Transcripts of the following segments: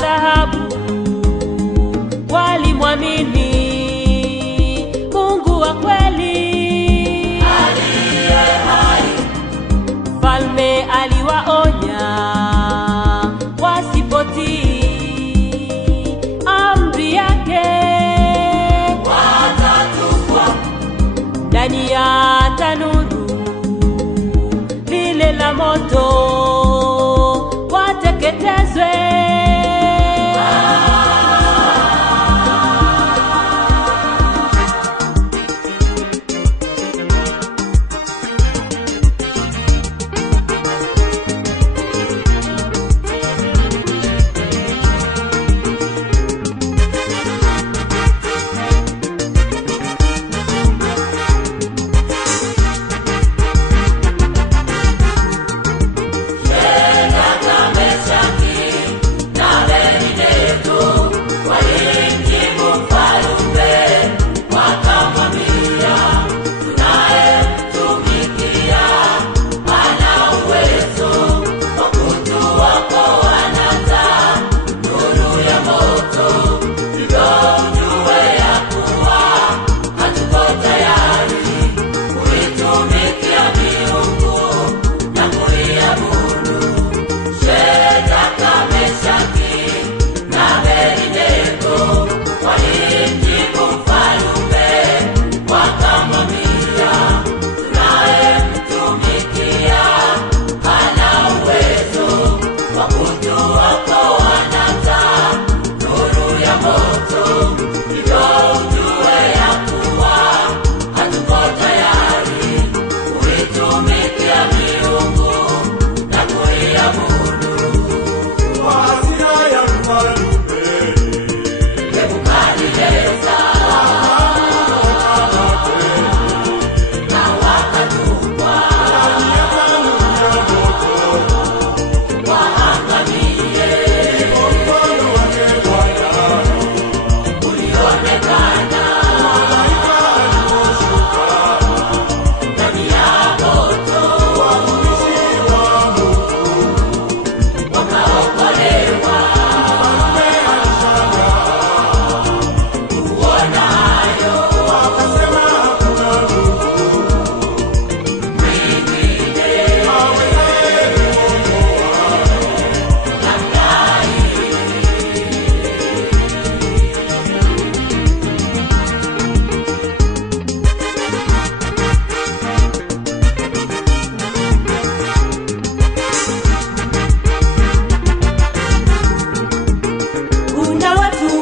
dhahabu. Walimwamini Mungu wa kweli aliye hai. Mfalme aliwaonya wasipotii amri yake, watatupwa ndani ya tanuru lile la moto, wateketezwe.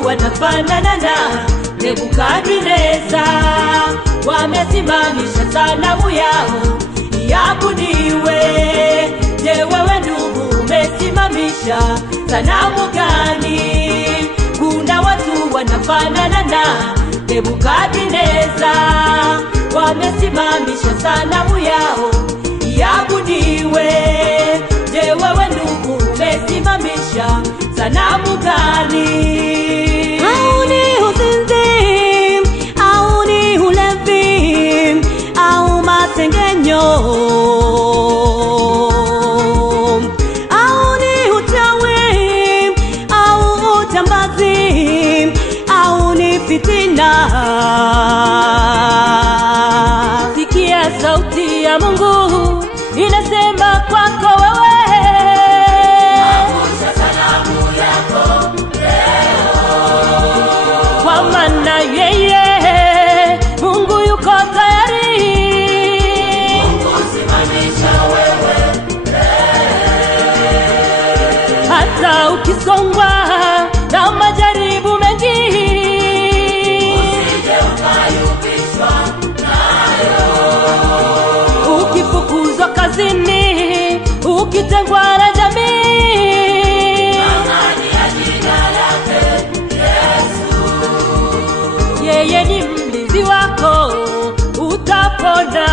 Wanafanana na Nebukadneza, wamesimamisha sanamu yao iabudiwe. Je, wewe ndugu umesimamisha sanamu gani? Kuna watu wanafanana na Nebukadneza, wamesimamisha sanamu yao iabudiwe. Je, wewe ndugu umesimamisha sanamu gani? Au ni uzinzi, au ni ulevi, au masengenyo, au ni uchawi, au ujambazi, au ni fitina. Sikia sauti ya Mungu inasema kwako wewe, angusha sanamu yako leo. Kwa maana yeye Mungu yuko tayari. Mungu simamisha wewe leo. Hata ukisongwa na majaribu mengi, usije ukayumbishwa nayo. Ukifukuzwa kazini, ukitengwa na jamii, angania jina lake Yesu. Yeye ni mlinzi wako, utapona.